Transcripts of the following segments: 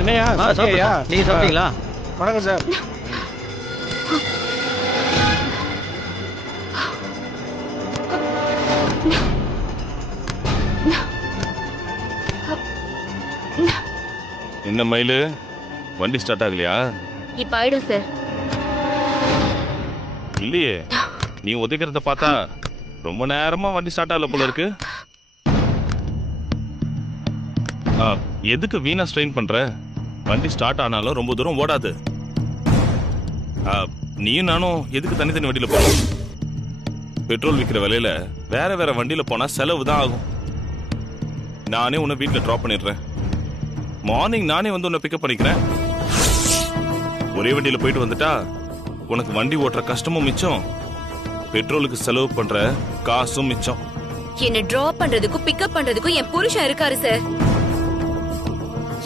என்னையா சாப்பிட்டியா? நீங்க சாப்பிட்டீங்களா? வணக்கம் சார். என்ன மயிலு, வண்டி ஸ்டார்ட் ஆகலையா? இப்ப ஆயிடும் சார். இல்லையே, நீ ஒதுக்கிறத பார்த்தா ரொம்ப நேரமா வண்டி ஸ்டார்ட் ஆகல போல இருக்கு. எதுக்கு வீணா ஸ்ட்ரெயின் பண்ற? வண்டி ஸ்டார்ட் ஆனாலும் ரொம்ப தூரம் ஓடாது. நீயும் நானும் எதுக்கு தனித்தனி வண்டியில போறோம்? பெட்ரோல் விற்கிற விலையில வேற வேற வண்டியில போனா செலவு தான் ஆகும். நானே உன்னை வீட்டில் ட்ராப் பண்ணிடுறேன். மார்னிங் நானே வந்து உன்னை பிக்கப் பண்ணிக்கிறேன். ஒரே வண்டியில போயிட்டு வந்துட்டா உனக்கு வண்டி ஓட்டுற கஷ்டமும் மிச்சம், பெட்ரோலுக்கு செலவு பண்ற காசும் மிச்சம். என்ன டிராப் பண்றதுக்கும் பிக்கப் பண்றதுக்கும் என் புருஷன் இருக்காரு சார்.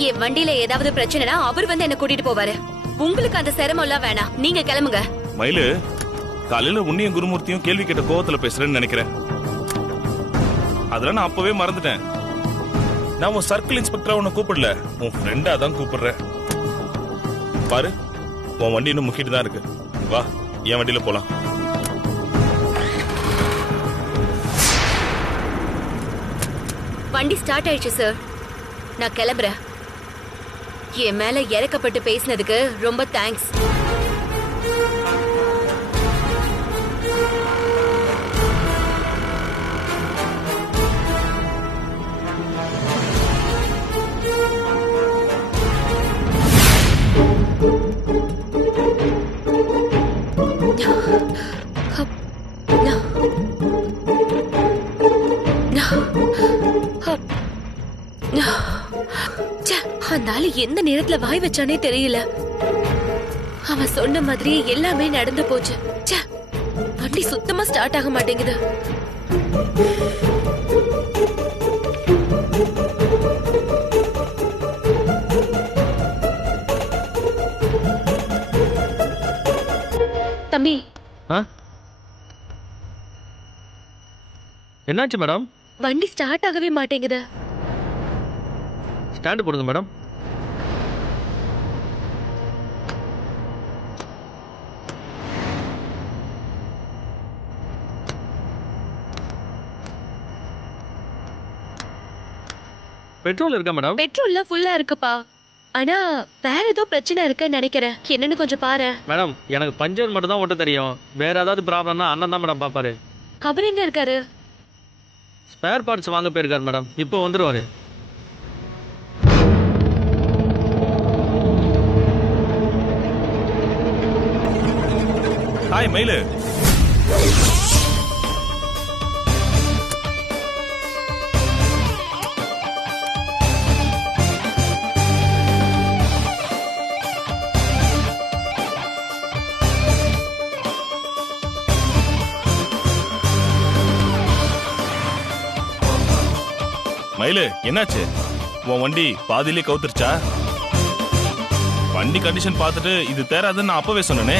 என் வண்டியில ஏதாவது பிரச்சனைனா அவர் வந்து என்ன கூட்டிட்டு போவாரு. உங்களுக்கு அந்த சிரமம் எல்லாம் வேணாம், நீங்க கிளம்புங்க. மயிலு, காலையில உன்னையும் குருமூர்த்தியும் கேள்வி கேட்ட கோவத்துல பேசுறேன்னு நினைக்கிறேன். அதெல்லாம் நான் அப்பவே மறந்துட்டேன். நான் உன் சர்க்கிள் இன்ஸ்பெக்டரா உன்னை கூப்பிடல, உன் ஃப்ரெண்டா தான் கூப்பிடுறேன். பாரு, உன் வண்டி இன்னும் முக்கிட்டு தான் இருக்கு. வா, என் வண்டியில போலாம். வண்டி ஸ்டார்ட் ஆயிடுச்சு சார், நான் கிளம்புறேன். என் மேல இறக்கப்பட்டு பேசினதுக்கு ரொம்ப தேங்க்ஸ். அதனால எந்த நேரத்துல வாய் வச்சானே தெரியல. அவன் சொன்ன மாதிரி எல்லாமே நடந்து போச்சு. வண்டி சுத்தமா ஸ்டார்ட் ஆக மாட்டேங்குது. தம்பி, என்னாச்சு மேடம்? வண்டி ஸ்டார்ட் ஆகவே மாட்டேங்குது. ஸ்டாண்ட் போடுங்க மேடம். பெட்ரோல் இருக்கா மேடம்? பெட்ரோல்ல ஃபுல்லா இருக்குப்பா. ஆனா வேற ஏதோ பிரச்சனை இருக்குன்னு நினைக்கிறேன். என்னன்னு கொஞ்சம் பாரு. மேடம், எனக்கு பஞ்சர் மட்டும் தான் ஓட்ட தெரியும். வேற ஏதாவது ப்ராப்ளம்னா அண்ணன் தான் மேடம் பாப்பாரு. அவர் எங்க இருக்காரு? ஸ்பேர் பார்ட்ஸ் வாங்க போயிருக்காரு மேடம். இப்போ வந்துருவாரு. ஹாய் மயிலு. மயிலு, என்னாச்சு? உன் வண்டி பாதியிலே கவுத்துருச்சா? வண்டி கண்டிஷன் பார்த்துட்டு இது தேராதுன்னு நான் அப்பவே சொன்னேனே.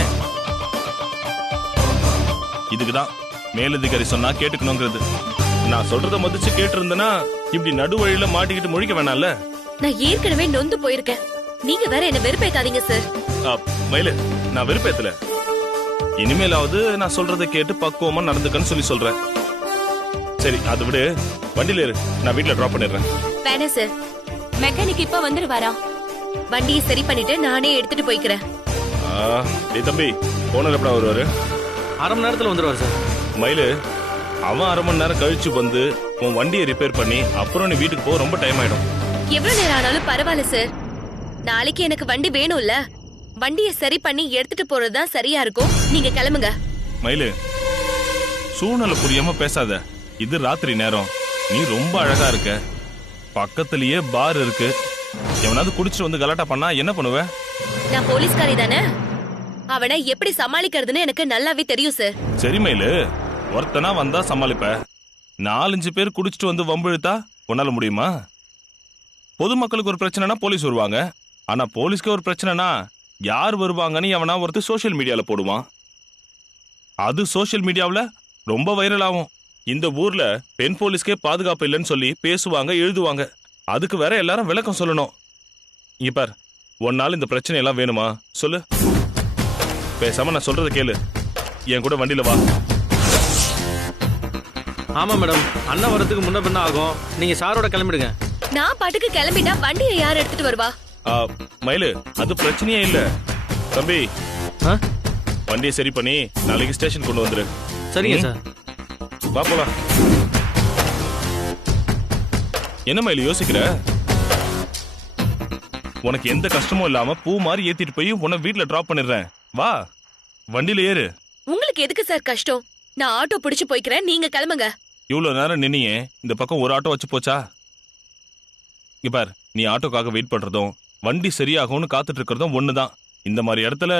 இதுக்குதான் மேலதிகாரி சொன்னா கேட்டுக்கணுங்கிறது. நான் சொல்றத மதிச்சு கேட்டு இருந்தேன்னா இப்படி நடு வழியில மாட்டிக்கிட்டு முழிக்க வேணாம்ல. நான் ஏற்கனவே நொந்து போயிருக்கேன். நீங்க வேற என்ன வெறுப்பேத்தாதீங்க சார். மயிலு, நான் வெறுப்பேத்தல. இனிமேலாவது நான் சொல்றதை கேட்டு பக்குவமா நடந்துக்கன்னு சொல்லி சொல்றேன். சரி, அது விடு, வண்டியில இரு, நான் வீட்டுல டிராப் பண்ணிடுறேன். வேணாம் சார், மெக்கானிக் இப்ப வந்துருவாரா? வண்டியை சரி பண்ணிட்டு நானே எடுத்துட்டு போய்க்கிறேன். டேய் தம்பி, ஓனர் எப்படா வருவாரு? அரை மணி நேரத்துல வந்துருவாரு சார். மயிலு, அவன் அரை மணி நேரம் கழிச்சு வந்து உன் வண்டியை ரிப்பேர் பண்ணி அப்புறம் நீ வீட்டுக்கு போக ரொம்ப டைம் ஆயிடும். எவ்வளவு நேரம் ஆனாலும் பரவாயில்ல சார். நாளைக்கு எனக்கு வண்டி வேணும்ல. வண்டியை சரி பண்ணி எடுத்துட்டு போறதுதான் சரியா இருக்கும். நீங்க கிளம்புங்க. மயிலு, சூழ்நிலை புரியாம பேசாத. இது ராத்திரி நேரம், நீ ரொம்ப அழகா இருக்க. பக்கத்திலேயே பார் இருக்கு. எவனாவது குடிச்சிட்டு வந்து கலாட்டா பண்ணா என்ன பண்ணுவ? நான் போலீஸ்காரி தானே, அவனை எப்படி சமாளிக்கிறதுன்னு எனக்கு நல்லாவே தெரியும் சார். சரி மயிலு, ஒருத்தனா வந்தா சமாளிப்ப. 4-5 பேர் குடிச்சிட்டு வந்து வம்பிழுத்தா உன்னால முடியுமா? பொதுமக்களுக்கு ஒரு பிரச்சனைனா போலீஸ் வருவாங்க. ஆனா போலீஸ்க்கு ஒரு பிரச்சனைனா யார் வருவாங்கன்னு எவனா ஒருத்தர் சோசியல் மீடியால போடுவான். அது சோசியல் மீடியாவில் ரொம்ப வைரல் ஆகும். இந்த ஊர்ல பெண் போலீஸ்க்கே பாதுகாப்பு இல்லைன்னு சொல்லி பேசுவாங்க, எழுதுவாங்க. அதுக்கு வேற எல்லாரும் விளக்கம் சொல்லணும். இங்க பார், ஒரு நாள் இந்த பிரச்சனை எல்லாம் வேணுமா சொல்லு. பேசாம நான் சொல்றத கேளு, என் கூட வண்டியில வா. ஆமா மேடம், அண்ணன் வரதுக்கு முன்ன பின்ன ஆகும். நீங்க சாரோட கிளம்பிடுங்க. நான் பாட்டுக்கு கிளம்பிட்டா வண்டியை யார் எடுத்துட்டு வருவா? மயிலு, அது பிரச்சனையே இல்ல. தம்பி, ஆ? வண்டியை சரி பண்ணி நாளைக்கு ஸ்டேஷன் கொண்டு வந்துரு. சரிங்க ம். சார். வா போலாம். என்ன மயிலு யோசிக்கிற? உனக்கு எந்த கஷ்டமும் இல்லாம பூ மாதிரி ஏத்திட்டு போய் உன்னை வீட்டுல டிராப் பண்ணிடுறேன். வா, வண்டியில ஏறு. உங்களுக்கு எதுக்கு சார் கஷ்டம்? நான் ஆட்டோ பிடிச்சு போய்க்கிறேன், நீங்க கிளம்புங்க. இவ்வளவு நேரம் நின்னியே, இந்த பக்கம் ஒரு ஆட்டோ வச்சு போச்சா? இங்க பார், நீ ஆட்டோக்காக வெயிட் பண்றதும் வண்டி சரியாகும்னு காத்துட்டு இருக்கிறதும் ஒண்ணுதான். இந்த மாதிரி இடத்துல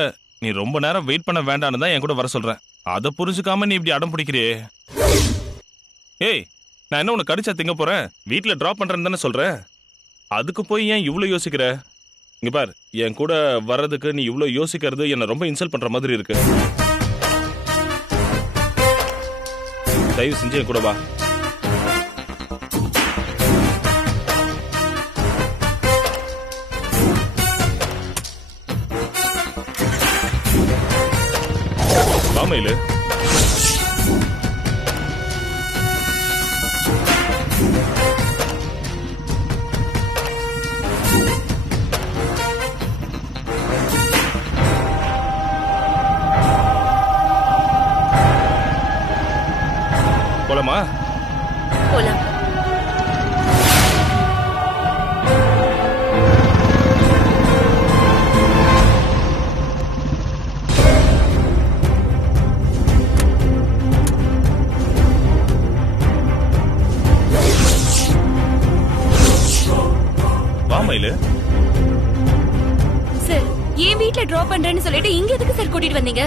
நீ ரொம்ப நேரம் வெயிட் பண்ண வேண்டான்னு தான் என் கூட வர சொல்றேன். அதை புரிஞ்சுக்காம நீ இப்படி அடம் பிடிக்கிறியே. ஏய், நான் என்ன உனக்கு கடிச்சா திங்க போறேன்? வீட்டுல டிராப் பண்றேன்னு தானே சொல்றேன். அதுக்கு போய் ஏன் இவ்வளவு யோசிக்கிற? இங்க பார், என் கூட வர்றதுக்கு நீ இவ்வளவு யோசிக்கிறது என்ன ரொம்ப இன்சல்ட் பண்ற மாதிரி இருக்கு. தயவு செஞ்சு என் கூட வா. வா மயிலு. போலாமா? போலாம். வா மயிலு. சார், ஏன் வீட்ல டிராப் பண்றேன்னு சொல்லிட்டு இங்க எதுக்கு சார் கூட்டிட்டு வந்தீங்க?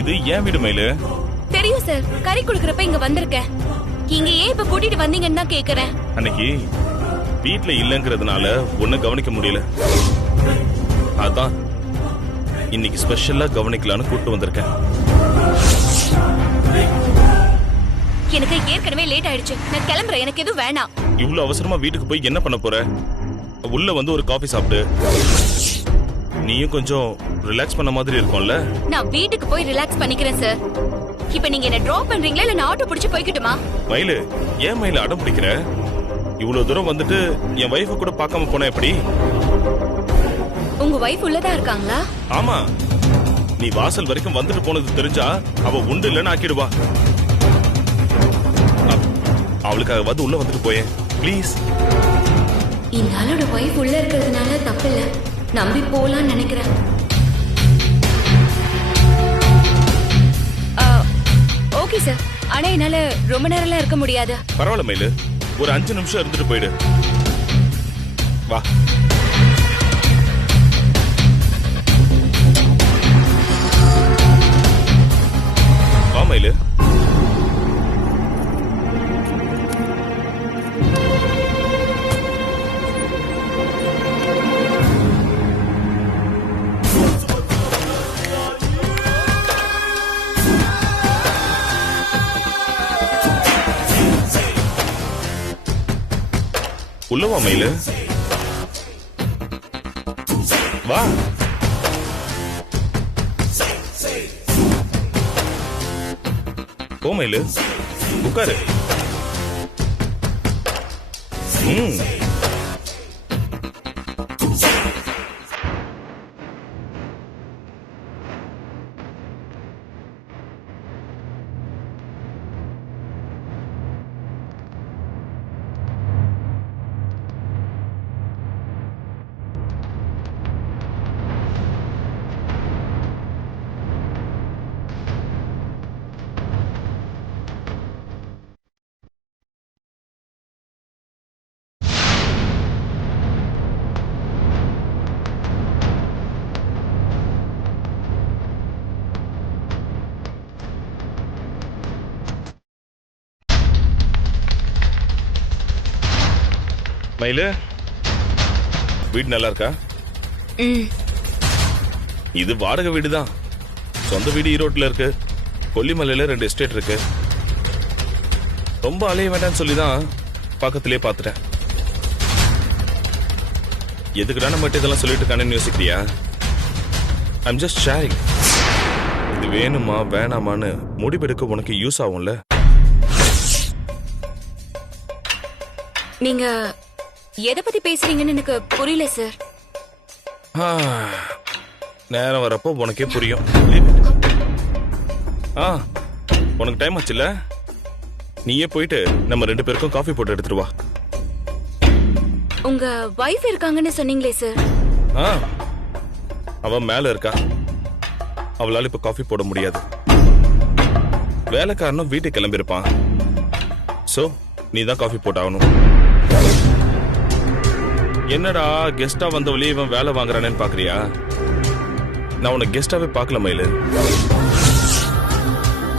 இது ஏன் வீடு மயிலு? தெரியும் சார், கறி குடுக்கறப்ப இங்க வந்திருக்கேன். இங்க ஏன் இப்ப கூட்டிட்டு வந்தீங்கன்னு தான் கேக்குறேன். அன்னைக்கு வீட்ல இல்லங்கிறதுனால ஒன்னும் கவனிக்க முடியல. அதான் இன்னைக்கு ஸ்பெஷலா கவனிக்கலான்னு கூட்டு வந்திருக்கேன். எனக்கு ஏற்கனவே லேட் ஆயிடுச்சு, நான் கிளம்புறேன். எனக்கு எதுவும் வேணாம். இவ்வளவு அவசரமா வீட்டுக்கு போய் என்ன பண்ண போற? உள்ள வந்து ஒரு காஃபி சாப்பிடு. நீயும் கொஞ்சம் ரிலாக்ஸ் பண்ண மாதிரி இருக்கும்ல. நான் வீட்டுக்கு போய் ரிலாக்ஸ் பண்ணிக்கிறேன் சார். இப்ப நீங்க என்ன டிராப் பண்றீங்களா இல்ல நான் ஆட்டோ பிடிச்சு போய்க்கிட்டுமா? மயிலு, ஏன் மயிலு அடம் பிடிக்கிற? இவ்வளவு தூரம் வந்துட்டு என் வைஃப கூட பார்க்காம போன எப்படி? உங்க வைஃப் உள்ளதா இருக்காங்களா? ஆமா, நீ வாசல் வரைக்கும் வந்துட்டு போனது தெரிஞ்சா அவ உண்டு இல்லைன்னு ஆக்கிடுவா. அவளுக்காக வந்து உள்ள வந்துட்டு போயேன் ப்ளீஸ். இந்த ஆளோட வைஃப் உள்ள இருக்கிறதுனால தப்பு இல்ல, நம்பி போலான்னு நினைக்கிறேன். ஓகே சார், ஆனா என்னால ரொம்ப நேரம்லாம் இருக்க முடியாது. பரவாயில்ல மயிலு, ஒரு 5 நிமிஷம் இருந்துட்டு போயிடு. வா. வா மயிலு. உள்ளவா மயிலு, வா. போ மயிலு, உட்காரு. மயிலு, வீடு நல்லா இருக்கா? இது வாடகை வீடு தான். சொந்த வீடு ஈரோட்ல இருக்கு. கொல்லிமலையில 2 எஸ்டேட் இருக்கு. ரொம்ப அலைய வேண்டாம்னு சொல்லிதான் பக்கத்திலே பாத்துட்டேன். எதுக்குடா நம்ம இதெல்லாம் சொல்லிட்டு இருக்கானேன்னு யோசிக்கிறியா? I'm just sharing. இது வேணுமா வேணாமான்னு முடிவெடுக்க உனக்கு யூஸ் ஆகும்ல. நீங்க எதை பத்தி பேசுறீங்கன்னு எனக்கு புரியல சார். நேரம் வரப்போ உனக்கே புரியும். உனக்கு டைம் ஆச்சுல்ல, நீயே போயிட்டு நம்ம 2 பேருக்கும் காஃபி போட்டு எடுத்துட்டு வா. உங்க வைஃப் இருக்காங்கன்னு சொன்னீங்களே சார். அவ மேல இருக்கா. அவளால இப்ப காஃபி போட முடியாது. வேலைக்காரனும் வீட்டுக்கு கிளம்பிருப்பான். சோ நீ தான் காஃபி போட்டாகணும். என்னடா கெஸ்டா வந்தவளே இவன் வேலை வாங்குறானேன்னு பாக்குறியா? நான் உன்னை கெஸ்டாவே பார்க்கல மயிலு.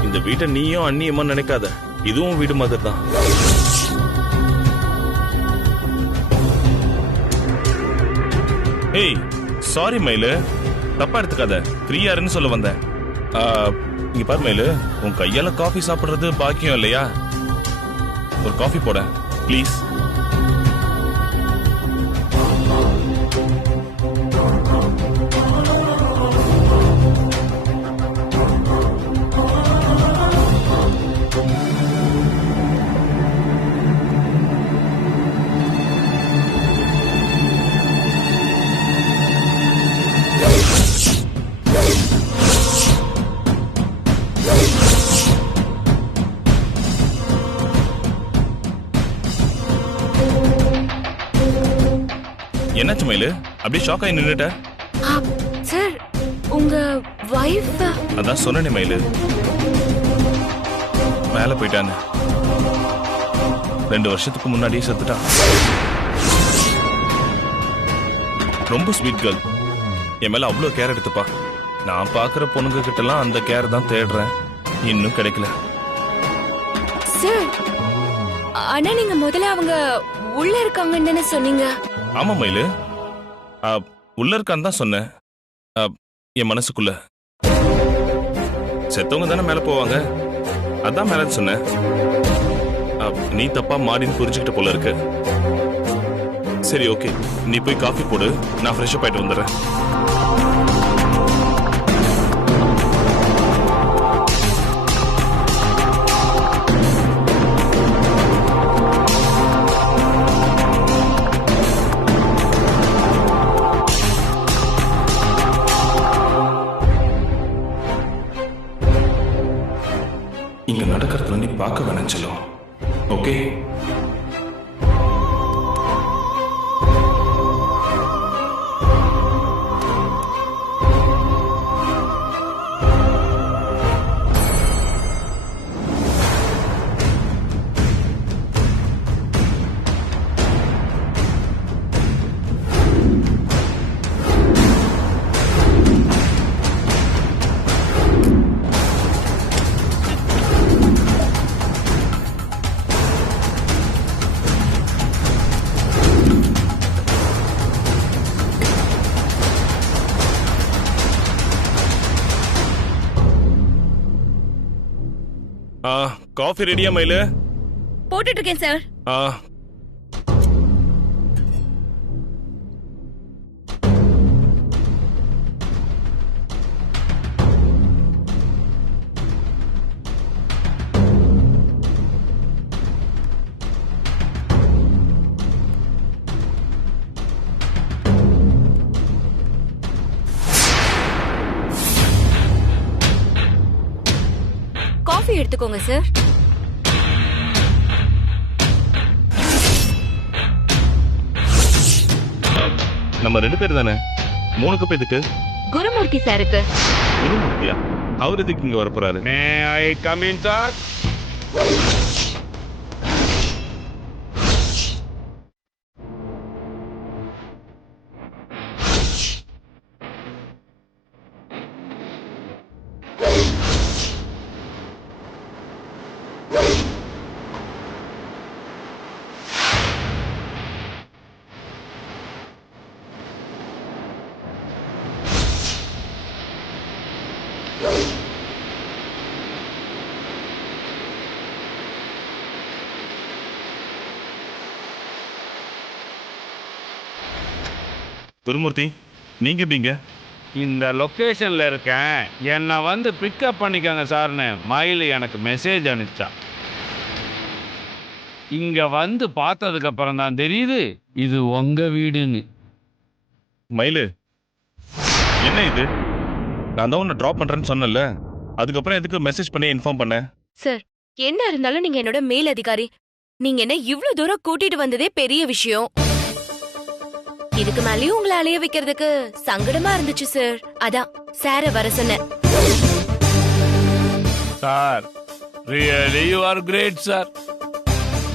இந்த வீட்டை நீயும் அண்ணியமா நினைக்காத. இதுவும் வீடு மாதிரி தான். ஏய் சாரி மயிலு, தப்பா எடுத்துக்காத. ஃப்ரீயாருன்னு சொல்ல வந்தேன். இங்க பாரு மயிலு, உன் கையால காஃபி சாப்பிடுறது பாக்கியம் இல்லையா? ஒரு காஃபி போட ப்ளீஸ். என்னாச்சு மயிலு, அப்படியே ஷாக் ஆகி நின்னுட்ட? சார் உங்க வைஃப். அதான் சொன்னேனே மயிலு, மேல போயிட்டான்னு. 2 வருஷத்துக்கு முன்னாடியே செத்துட்டான். ரொம்ப ஸ்வீட் கேர்ள். என் மேல அவ்வளவு கேர் எடுத்துப்பா. நான் பாக்குற பொண்ணுங்க கிட்ட எல்லாம் அந்த கேர் தான் தேடுறேன். இன்னும் கிடைக்கல. சார் ஆனா நீங்க முதல்ல அவங்க உள்ள இருக்காங்கன்னு சொன்னீங்க. ஆமா மயிலு, உள்ள இருக்கான்னு தான் சொன்னேன். என் மனசுக்குள்ள. செத்தவங்க தானே மேல போவாங்க, அதான் மேல சொன்னேன். நீ தப்பா மாடின்னு புரிஞ்சுக்கிட்ட போல இருக்கு. சரி ஓகே, நீ போய் காஃபி போடு, நான் ஃப்ரெஷ் அப் ஆயிட்டு வந்துடுறேன். இங்க நடக்கிறதுல நீ பார்க்க வேணாம் செல்லும். ஓகே? காஃபி ரெடியா மயிலு? போட்டுட்டு இருக்கேன் சார். காஃபி எடுத்துக்கோங்க சார். நம்ம 2 பேர் தானே, 3 கப் எதுக்கு? குருமூர்த்தி சாருக்கு. குருமூர்த்தியா? அவர் எதுக்கு இங்க வரப்போறாரு? May I come in sir? Gurumurthy நீங்க எப்படிங்க? இந்த லொக்கேஷன்ல இருக்கேன், என்னை வந்து பிக்கப் பண்ணிக்கோங்க சார்னு மயில் எனக்கு மெசேஜ் அனுப்பிச்சான். இங்க வந்து பார்த்ததுக்கு அப்புறம் தான் தெரியுது இது உங்க வீடுன்னு. மயிலு, என்ன இது? நான் தான் உன்னை ட்ராப் பண்றேன்னு சொன்னல, அதுக்கப்புறம் எதுக்கு மெசேஜ் பண்ணி இன்ஃபார்ம் பண்ண? சார், என்ன இருந்தாலும் நீங்க என்னோட மேல் அதிகாரி. நீங்க என்ன இவ்ளோ தூரம் கூட்டிட்டு வந்ததே பெரிய விஷயம். இதுக்கு மேலயும் உங்களை அலைய வைக்கிறதுக்கு சங்கடமா இருந்துச்சு சார். அதான் சார வர சொன்னேன். Sir, really you are great sir.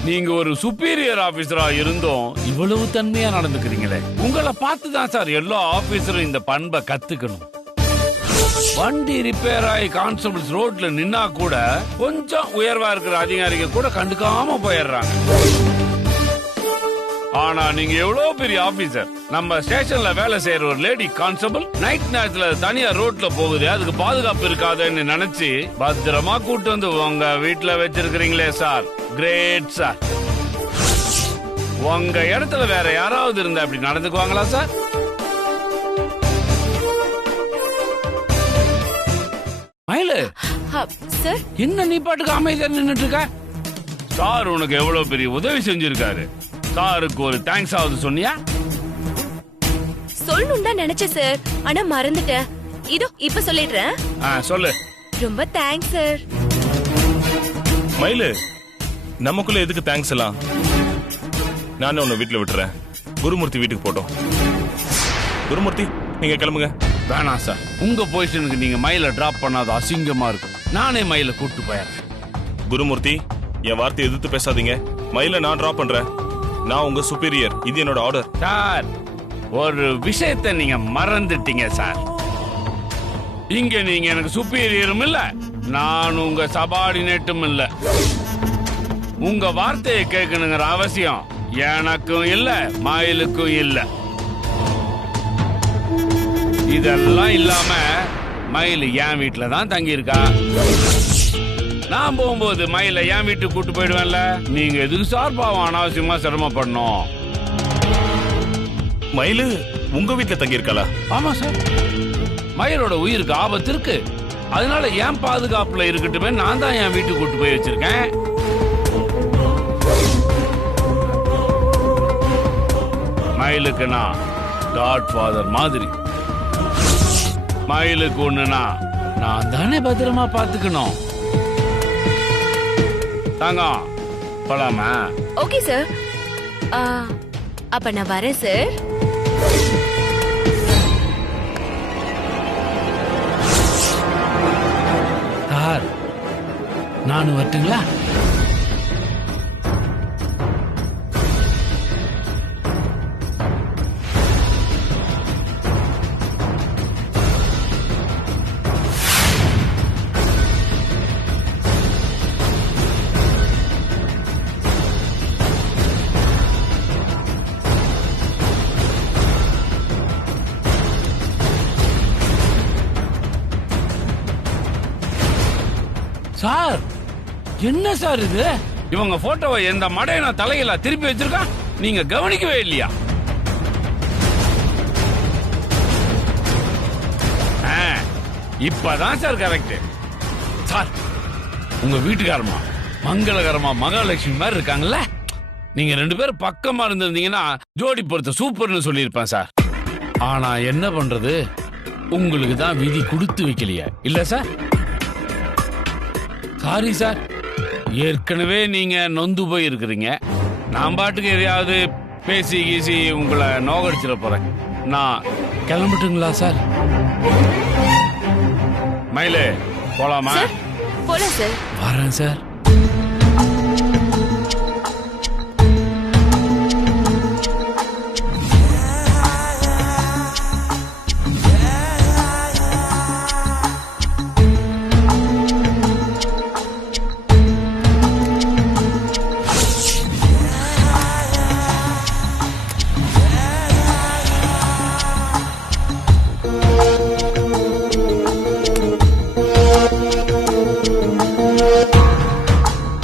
நீங்க ஒரு சுப்பீரியர் ஆபீசரா இருந்தோம் இவ்வளவு தன்மையா நடந்துக்கிறீங்களே. உங்களை பார்த்து தான் சார் எல்லா ஆபீசரும் இந்த பண்பை கத்துக்கணும். வண்டி ரிப்பேர் ஆகி கான்ஸ்டபிள்ஸ் ரோட்ல நின்னா கூட கொஞ்சம் உயர்வா இருக்கிற அதிகாரிங்க கூட கண்டுக்காம போயிடுறாங்க. ஆனா நீங்க எவ்வளவு பெரிய ஆபீசர். நம்ம ஸ்டேஷன்ல வேலை செய்யற ஒரு லேடி கான்ஸ்டபிள் நைட் நேரத்துல தனியா ரோட்ல போகுது, அதுக்கு பாதுகாப்பு இருக்காதுன்னு நினைச்சு பத்திரமா கூட்டு வந்து உங்க வீட்டுல வச்சிருக்கிறீங்களே சார், கிரேட் சார். உங்க இடத்துல வேற யாராவது இருந்தா அப்படி நடந்துக்குவாங்களா சார்? மயிலு சார், என்ன நீ பாட்டுக்கு அமைதியா நின்னுட்டு இருக்க? சார் உனக்கு எவ்வளவு பெரிய உதவி செஞ்சிருக்காரு. சாருக்கு ஒரு தேங்க்ஸ் ஆகுது சொன்னியா? சொல்லணும் தான் நினைச்சேன் சார், ஆனா மறந்துட்டேன். இதோ இப்ப சொல்லிடுறேன். சொல்லு. ரொம்ப தேங்க்ஸ் சார். மயிலு, நமக்குள்ள எதுக்கு தேங்க்ஸ் எல்லாம்? நானே உன்னை வீட்டுல விட்டுறேன். குருமூர்த்தி வீட்டுக்கு போட்டோம். குருமூர்த்தி, நீங்க கிளம்புங்க. வேணாம் சார், உங்க பொசிஷனுக்கு நீங்க மயில டிராப் பண்ணாத அசிங்கமா இருக்கும். நானே மயில கூட்டு போயிடுறேன். குருமூர்த்தி, என் வார்த்தையை எதிர்த்து பேசாதீங்க. மயில நான் டிராப் பண்றேன். நான் உங்க சுப்பீரியர், இது என்னோட ஆர்டர். சார், ஒரு விஷயத்தை நீங்க மறந்துட்டீங்க சார். இங்க நீங்க எனக்கு சுப்பீரியரும் இல்ல, நான் உங்க சபார்டினேட்டும் இல்ல. உங்க வார்த்தையை கேட்கணுங்கிற அவசியம் எனக்கும் இல்ல, மயிலுக்கும் இல்ல. இதெல்லாம் இல்லாம மயில் என் வீட்டுல தான் தங்கி இருக்கா. நான் போகும்போது மயில என் வீட்டுக்கு கூட்டு போயிடுவேன்ல. நீங்க எதுக்கு சார் பாவம் அனாவசியமா சிரமப்படணும்? மயிலு உங்க வீட்டுல தங்கி இருக்காளா? ஆமா சார், மயிலோட உயிருக்கு ஆபத்து இருக்கு, அதனால என் பாதுகாப்புல இருக்கட்டுமே நான் தான் என் வீட்டுக்கு கூட்டு போய் வச்சிருக்கேன். மயிலுக்கு நான் காட் ஃபாதர் மாதிரி. மயிலுக்கு ஒண்ணுனா நான் தானே பத்திரமா பாத்துக்கணும். தங்கம், போலாமா? Okay sir. அப்ப நான் வரேன் சார். சார், நானும் வரட்டுங்களா? சார், என்ன சார் இது? இவங்க போட்டோவை எந்த மடையை நான் தலையில திருப்பி வச்சிருக்கேன், நீங்க கவனிக்கவே இல்லையா? இப்பதான் சார் கரெக்ட். சார், உங்க வீட்டுக்காரமா மங்களகரமா மகாலட்சுமி மாதிரி இருக்காங்கல்ல, நீங்க ரெண்டு பேரும் பக்கமா இருந்திருந்தீங்கன்னா ஜோடி பொறுத்த சூப்பர்னு சொல்லியிருப்பேன் சார். ஆனா என்ன பண்றது, உங்களுக்கு தான் விதி கொடுத்து வைக்கலையா? இல்ல சார், சாரி சார். ஏற்கனவே நீங்க நொந்து போய் இருக்கிறீங்க. நான் பாட்டுக்கு எதையாவது பேசி கீசி உங்களை நோகடிச்சிட போறேன். நான் கிளம்பட்டுங்களா சார்? மயிலே, போலாமா? போலாம் சார். வரேன் சார்.